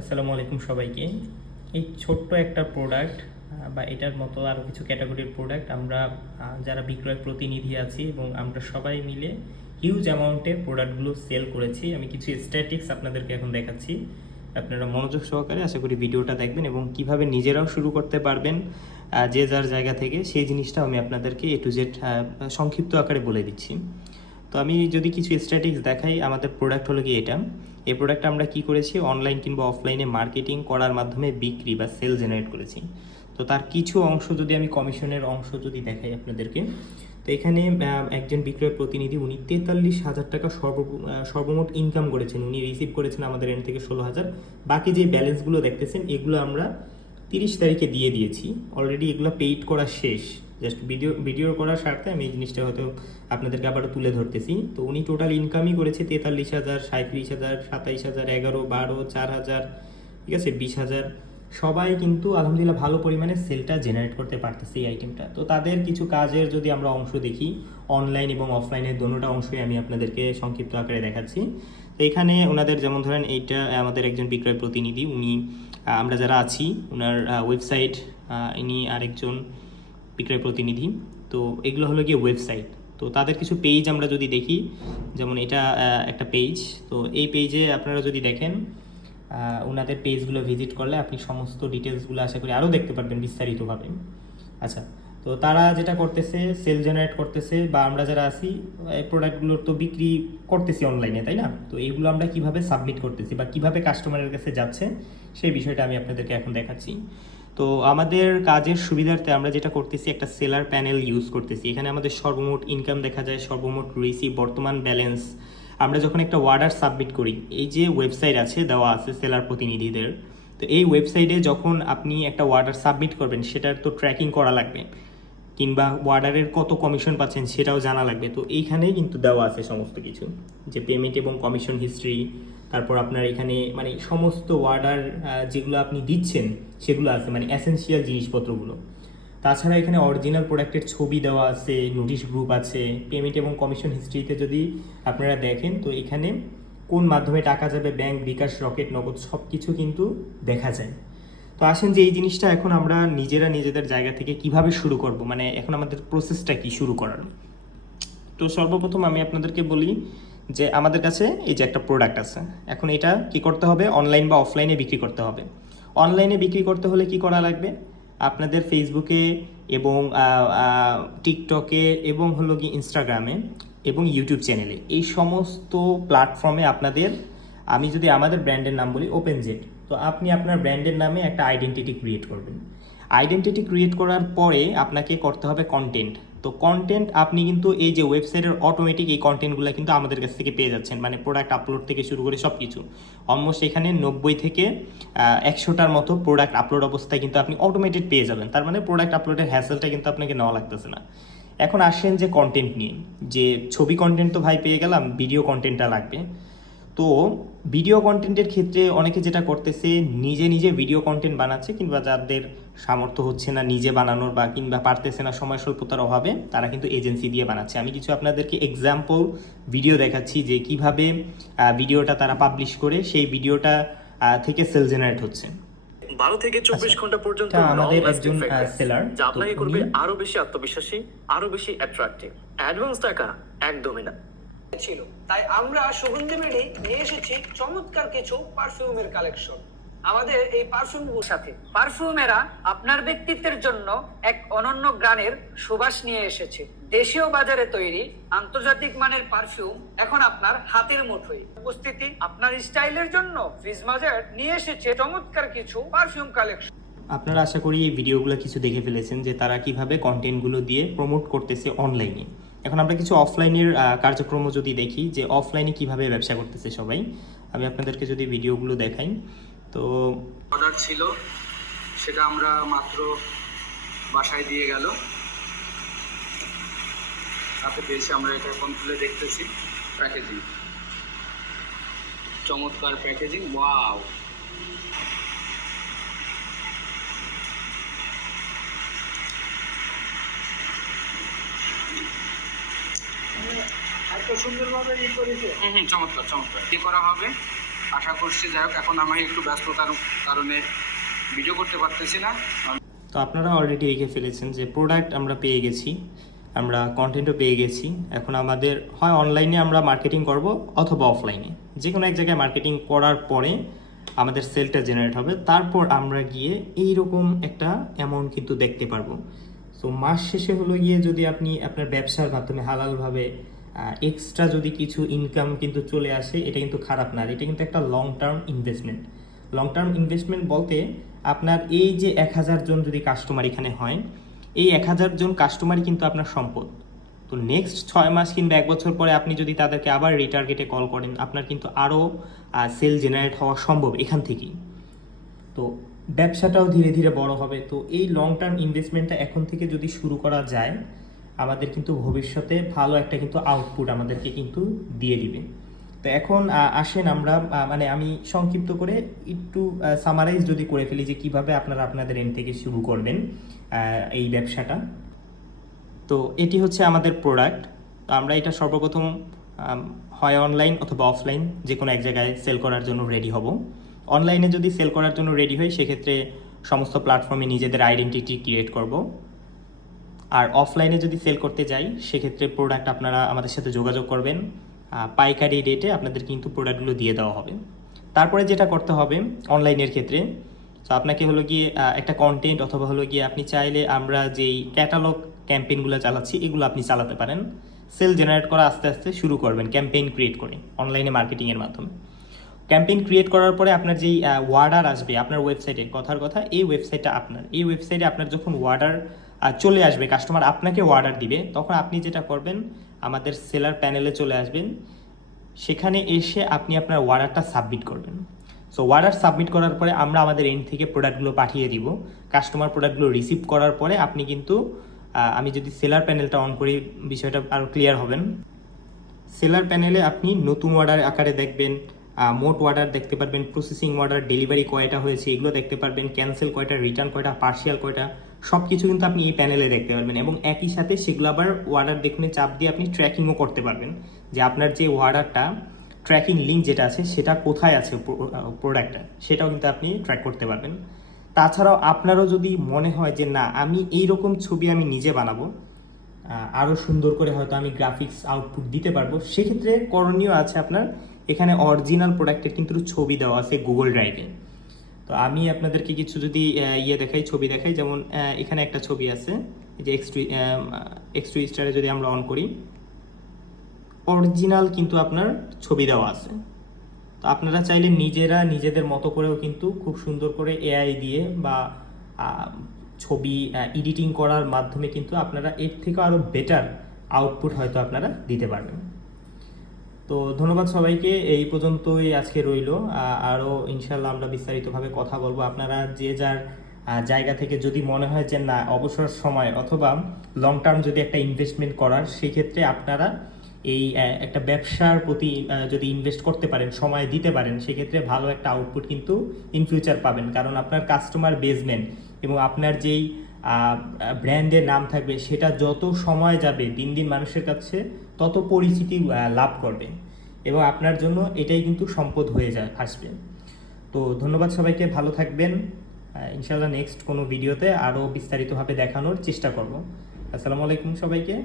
আসসালামু আলাইকুম সবাইকে। এই ছোট্ট একটা প্রোডাক্ট বা এটার মতো আরও কিছু ক্যাটাগরির প্রোডাক্ট আমরা যারা বিক্রয় প্রতিনিধি আছি এবং আমরা সবাই মিলে হিউজ অ্যামাউন্টে প্রোডাক্টগুলো সেল করেছি। আমি কিছু স্ট্যাটিক্স আপনাদেরকে এখন দেখাচ্ছি, আপনারা মনোযোগ সহকারে আশা করি ভিডিওটা দেখবেন এবং কিভাবে নিজেরাও শুরু করতে পারবেন যে যার জায়গা থেকে, সেই জিনিসটা আমি আপনাদেরকে এ টু জেড সংক্ষিপ্ত আকারে বলে দিচ্ছি। তো আমি যদি কিছু স্ট্যাটিক্স দেখাই, আমাদের প্রোডাক্ট হলো কি এটা। এই প্রোডাক্টটা আমরা কি করেছি, অনলাইন কিংবা অফলাইনে মার্কেটিং করার মাধ্যমে বিক্রি বা সেল জেনারেট করেছি। তো তার কিছু অংশ যদি আমি কমিশনের অংশ যদি দেখাই আপনাদেরকে, তো এখানে একজন বিক্রয় প্রতিনিধি উনি 43,000 টাকা সর্বমোট ইনকাম করেছেন, উনি রিসিভ করেছেন আমাদের এন্ড থেকে 16,000। বাকি যে ব্যালেন্সগুলো দেখতেছেন এগুলো আমরা 30 তারিখে দিয়ে দিয়েছি অলরেডি, এগুলো পেইড করা শেষ। জাস্ট ভিডিও করার স্বার্থে আমি এই জিনিসটা হয়তো আপনাদেরকে আবারও তুলে ধরতেছি। তো উনি টোটাল ইনকামই করেছে 43,000, 37,000, 27,000, 11, 12, 4,000, ঠিক আছে, 20,000। সবাই কিন্তু আলহামদুলিল্লাহ ভালো পরিমাণে সেলটা জেনারেট করতে পারতেছে এই আইটেমটা। তো তাদের কিছু কাজের যদি আমরা অংশ দেখি, অনলাইন এবং অফলাইনের দোনোটা অংশই আমি আপনাদেরকে সংক্ষিপ্ত আকারে দেখাচ্ছি। তো এখানে ওনাদের যেমন ধরেন এইটা আমাদের একজন বিক্রয় প্রতিনিধি, উনি আমরা যারা আছি ওনার ওয়েবসাইট, ইনি আরেকজন বিক্রয় প্রতিনিধি। তো এগুলো হলো গিয়ে ওয়েবসাইট। তো তাদের কিছু পেজ আমরা যদি দেখি, যেমন এটা একটা পেজ। তো এই পেজে আপনারা যদি দেখেন, ওনাদের পেজগুলো ভিজিট করলে আপনি সমস্ত ডিটেলসগুলো আশা করি আরও দেখতে পারবেন বিস্তারিতভাবে। আচ্ছা, তো তারা যেটা করতেছে সেল জেনারেট করতেছে, বা আমরা যারা আছি এই প্রোডাক্টগুলোর তো বিক্রি করতেছি অনলাইনে, তাই না? তো এইগুলো আমরা কিভাবে সাবমিট করতেছি বা কিভাবে কাস্টমারের কাছে যাচ্ছে, সেই বিষয়টা আমি আপনাদেরকে এখন দেখাচ্ছি। তো আমাদের কাজের সুবিধার্থে আমরা যেটা করতেছি, একটা সেলার প্যানেল ইউজ করতেছি। এখানে আমাদের সর্বমোট ইনকাম দেখা যায়, সর্বমোট রিসিভ, বর্তমান ব্যালেন্স। আমরা যখন একটা অর্ডার সাবমিট করি, এই যে ওয়েবসাইট আছে দেওয়া আছে সেলার প্রতিনিধিদের, তো এই ওয়েবসাইটে যখন আপনি একটা অর্ডার সাবমিট করবেন সেটার তো ট্র্যাকিং করা লাগবে, কিংবা অর্ডারের কত কমিশন পাচ্ছেন সেটাও জানা লাগবে। তো এইখানেই কিন্তু দেওয়া আছে সমস্ত কিছু, যে পেমেন্ট এবং কমিশন হিস্ট্রি। তারপর আপনার এখানে মানে সমস্ত অর্ডার যেগুলো আপনি দিচ্ছেন সেগুলো আছে, মানে এসেনশিয়াল জিনিসপত্রগুলো। তাছাড়া এখানে অরিজিনাল প্রোডাক্টের ছবি দেওয়া আছে, নোটিশ গ্রুপ আছে। পেমেন্ট এবং কমিশন হিস্ট্রিতে যদি আপনারা দেখেন, তো এখানে কোন মাধ্যমে টাকা যাবে, ব্যাংক, বিকাশ, রকেট, নগদ, সব কিছু কিন্তু দেখা যায়। তো আসেন যে এই জিনিসটা এখন আমরা নিজেরা নিজেদের জায়গা থেকে কিভাবে শুরু করব, মানে এখন আমাদের প্রসেসটা কি শুরু করার। তো সর্বপ্রথম আমি আপনাদেরকে বলি যে আমাদের কাছে এই যে একটা প্রোডাক্ট আছে, এখন এটা কি করতে হবে, অনলাইন বা অফলাইনে বিক্রি করতে হবে। অনলাইনে বিক্রি করতে হলে কি করা লাগবে, আপনাদের ফেসবুকে এবং টিকটকে এবং হলো কি ইনস্টাগ্রামে এবং ইউটিউব চ্যানেলে, এই সমস্ত প্ল্যাটফর্মে আপনাদের, আমি যদি আমাদের ব্র্যান্ডের নাম বলি ওপেন জেট, তো আপনি আপনার ব্র্যান্ডের নামে একটা আইডেন্টিটি ক্রিয়েট করবেন। আইডেন্টিটি ক্রিয়েট করার পরে আপনাকে করতে হবে কন্টেন্ট। তো কন্টেন্ট আপনি কিন্তু এই যে ওয়েবসাইটের অটোমেটিক এই কন্টেন্টগুলো কিন্তু আমাদের কাছ থেকে পেয়ে যাচ্ছেন, মানে প্রোডাক্ট আপলোড থেকে শুরু করে সব কিছু। অলমোস্ট এখানে 90 থেকে 100টার মতো প্রোডাক্ট আপলোড অবস্থায় কিন্তু আপনি অটোমেটেড পেয়ে যাবেন। তার মানে প্রোডাক্ট আপলোডের হ্যাসেলটা কিন্তু আপনাকে নেওয়া লাগতেছে না। এখন আসেন যে কন্টেন্ট নিয়ে, যে ছবি কন্টেন্ট তো ভাই পেয়ে গেলাম, ভিডিও কন্টেন্টটা লাগবে। তো ভিডিও কন্টেন্টের ক্ষেত্রে অনেকে যেটা করতেছে, নিজে নিজে ভিডিও কন্টেন্ট বানাচ্ছে, কিংবা যাদের সামর্থ্য হচ্ছে না নিজে বানানোর বা কিংবা পারতেছে না সময় স্বল্পতার অভাবে, তারা কিন্তু এজেন্সি দিয়ে বানাচ্ছে। আমি কিছু আপনাদেরকে এক্সাম্পল ভিডিও দেখাচ্ছি যে কিভাবে ভিডিওটা তারা পাবলিশ করে সেই ভিডিওটা থেকে সেল জেনারেট হচ্ছে। 12 থেকে 24 ঘন্টা পর্যন্ত আমাদের একজন সেলার, যা আপনাকে করবে আরো বেশি আত্মবিশ্বাসী, আরো বেশি অ্যাট্রাক্টিভ। অ্যাডভান্স টাকা একদমই না ছিল, তাই আমরা সুগন্ধি মেডি নিয়ে এসেছি চমৎকার কিছু পারফিউমের কালেকশন। আমাদের এই পারফিউমগুলোর সাথে পারফিউমেরা আপনার ব্যক্তিত্বের জন্য এক অনন্য গ্রানের সুবাস নিয়ে এসেছে। দেশীয় বাজারে তৈরি আন্তর্জাতিক মানের পারফিউম এখন আপনার হাতের মুঠোয়। উপস্থিতি আপনার স্টাইলের জন্য ফ্রিজ বাজার নিয়ে এসেছে চমৎকার কিছু পারফিউম কালেকশন। আপনারা আশা করি এই ভিডিওগুলো কিছু দেখে ফেলেছেন যে তারা কিভাবে কন্টেন্টগুলো দিয়ে প্রমোট করতেছে অনলাইনে। এখন আমরা কিছু অফলাইনের কার্যক্রম যদি দেখি, যে অফলাইনে কিভাবে ব্যবসা করতেছে সবাই, আমি আপনাদেরকে যদি ভিডিওগুলো দেখাই। তো অর্ডার ছিল, সেটা আমরা মাত্র বাসায় দিয়ে গেল, হাতে পেয়েছি। আমরা এটা এখন খুলে দেখতেছি। প্যাকেজিং, চমৎকার প্যাকেজিং, ওয়াও। এত সুন্দরভাবে করেছে। চমৎকার চমৎকার করা হবে। আশা করছি। যাই হোক, এখন আমি একটু ব্যস্ততার কারণে ভিডিও করতে পারতেছি না। তো আপনারা অলরেডি দেখে ফেলেছেন যে প্রোডাক্ট আমরা পেয়ে গেছি, আমরা কন্টেন্টও পেয়ে গেছি। এখন আমাদের হয় অনলাইনে আমরা মার্কেটিং করব অথবা অফলাইনে, যে কোনো এক জায়গায় মার্কেটিং করার পরে আমাদের সেলটা জেনারেট হবে, তারপর আমরা গিয়ে এইরকম একটা অ্যামাউন্ট কিন্তু দেখতে পারবো। সো মাস শেষে হলো গিয়ে যদি আপনি আপনার ব্যবসার মাধ্যমে হালালভাবে এক্সট্রা যদি কিছু ইনকাম কিন্তু চলে আসে, এটা কিন্তু খারাপ না। এটা কিন্তু একটা long term investment. Long term investment বলতে আপনার এই যে 1000 জন যদি কাস্টমার এখানে হয়, এই 1000 জন কাস্টমারই কিন্তু আপনার সম্পদ। তো নেক্সট 6 মাস কিংবা 1 বছর পরে আপনি যদি তাদেরকে আবার রিটার্গেটে কল করেন, আপনার কিন্তু আরও সেল জেনারেট হওয়া সম্ভব এখান থেকেই। তো ব্যবসাটাও ধীরে ধীরে বড় হবে। তো এই লং টার্ম ইনভেস্টমেন্টটা এখন থেকে যদি শুরু করা যায়, আমাদের কিন্তু ভবিষ্যতে ভালো একটা কিন্তু আউটপুট আমাদেরকে কিন্তু দিয়ে দিবে। তো এখন আসেন আমরা মানে আমি সংক্ষিপ্ত করে একটু সামারাইজ যদি করে ফেলি যে কীভাবে আপনারা আপনাদের এন্ড থেকে শুরু করবেন এই ব্যবসাটা। তো এটি হচ্ছে আমাদের প্রোডাক্ট। তো আমরা এটা সর্বপ্রথম হয় অনলাইন অথবা অফলাইন যে কোনো এক জায়গায় সেল করার জন্য রেডি হব। অনলাইনে যদি সেল করার জন্য রেডি হই, সেক্ষেত্রে সমস্ত প্ল্যাটফর্মে নিজেদের আইডেন্টিটি ক্রিয়েট করব। আর অফলাইনে যদি সেল করতে যাই, সেক্ষেত্রে প্রোডাক্ট আপনারা আমাদের সাথে যোগাযোগ করবেন, পাইকারি রেটে আপনাদের কিন্তু প্রোডাক্টগুলো দিয়ে দেওয়া হবে। তারপরে যেটা করতে হবে অনলাইনের ক্ষেত্রে, তো আপনাকে হলো গিয়ে একটা কন্টেন্ট অথবা হলো গিয়ে আপনি চাইলে আমরা যেই ক্যাটালগ ক্যাম্পেইনগুলো চালাচ্ছি এগুলো আপনি চালাতে পারেন। সেল জেনারেট করা আস্তে আস্তে শুরু করবেন ক্যাম্পেইন ক্রিয়েট করে অনলাইনে মার্কেটিংয়ের মাধ্যমে। ক্যাম্পেইন ক্রিয়েট করার পরে আপনার যেই ওয়ার্ডার আসবে আপনার ওয়েবসাইটে, কথার কথা এই ওয়েবসাইটটা আপনার, এই ওয়েবসাইটে আপনার যখন ওয়ার্ডার চলে আসবে, কাস্টমার আপনাকে অর্ডার দিবে, তখন আপনি যেটা করবেন আমাদের সেলার প্যানেলে চলে আসবেন। সেখানে এসে আপনি আপনার অর্ডারটা সাবমিট করবেন। সো অর্ডার সাবমিট করার পরে আমরা আমাদের এন্ড থেকে প্রোডাক্টগুলো পাঠিয়ে দিব। কাস্টমার প্রোডাক্টগুলো রিসিভ করার পরে আপনি কিন্তু আমি যদি সেলার প্যানেলটা অন করি বিষয়টা আরও ক্লিয়ার হবেন। সেলার প্যানেলে আপনি নতুন অর্ডার আকারে দেখবেন, মোট অর্ডার দেখতে পারবেন, প্রসেসিং অর্ডার, ডেলিভারি কয়টা হয়েছে এগুলো দেখতে পারবেন, ক্যান্সেল কয়টা, রিটার্ন কয়টা, পার্সিয়াল কয়টা, সব কিছু কিন্তু আপনি এই প্যানেলে দেখতে পারবেন। এবং একই সাথে সেগুলো আবার অর্ডার দেখুন চাপ দিয়ে আপনি ট্র্যাকিংও করতে পারবেন যে আপনার যে অর্ডারটা ট্র্যাকিং লিঙ্ক যেটা আছে সেটা কোথায় আছে প্রোডাক্টটা, সেটাও কিন্তু আপনি ট্র্যাক করতে পারবেন। তাছাড়াও আপনারও যদি মনে হয় যে না আমি এইরকম ছবি আমি নিজে বানাবো, আরও সুন্দর করে হয়তো আমি গ্রাফিক্স আউটপুট দিতে পারবো, সেক্ষেত্রে করণীয় আছে আপনার এখানে অরিজিনাল প্রোডাক্টের কিন্তু ছবি দেওয়া আছে গুগল ড্রাইভে। তো আমি আপনাদেরকে কিছু যদি দেখাই, ছবি দেখাই, যেমন এখানে একটা ছবি আছে, এই যে এক্সট্রি স্টারে যদি আমরা অন করি, অরিজিনাল কিন্তু আপনার ছবি দেওয়া আছে। তো আপনারা চাইলে নিজেরা নিজেদের মতো করেও কিন্তু খুব সুন্দর করে এআই দিয়ে বা ছবি এডিটিং করার মাধ্যমে কিন্তু আপনারা এর থেকে আরও বেটার আউটপুট হয়তো আপনারা দিতে পারবেন। তো ধন্যবাদ সবাইকে, এই পর্যন্তই আজকে রইল। আরও ইনশাল্লাহ আমরা বিস্তারিতভাবে কথা বলবো। আপনারা যে যার জায়গা থেকে যদি মনে হয় যে না অবসর সময় অথবা লং টার্ম যদি একটা ইনভেস্টমেন্ট করার, সেক্ষেত্রে আপনারা এই একটা ব্যবসার প্রতি যদি ইনভেস্ট করতে পারেন, সময় দিতে পারেন, সেক্ষেত্রে ভালো একটা আউটপুট কিন্তু ইন ফিউচার পাবেন। কারণ আপনার কাস্টমার বেসমেন্ট এবং আপনার যেই ব্র্যান্ডের নাম থাকবে সেটা যত সময় যাবে দিন দিন মানুষের কাছে তত পরিচিতি লাভ করবে এবং আপনার জন্য এটাই কিন্তু সম্পদ হয়ে আসবে। তো ধন্যবাদ সবাইকে, ভালো থাকবেন। ইনশাআল্লাহ নেক্সট কোনো ভিডিওতে আরও বিস্তারিতভাবে দেখানোর চেষ্টা করব। আসসালামু আলাইকুম সবাইকে।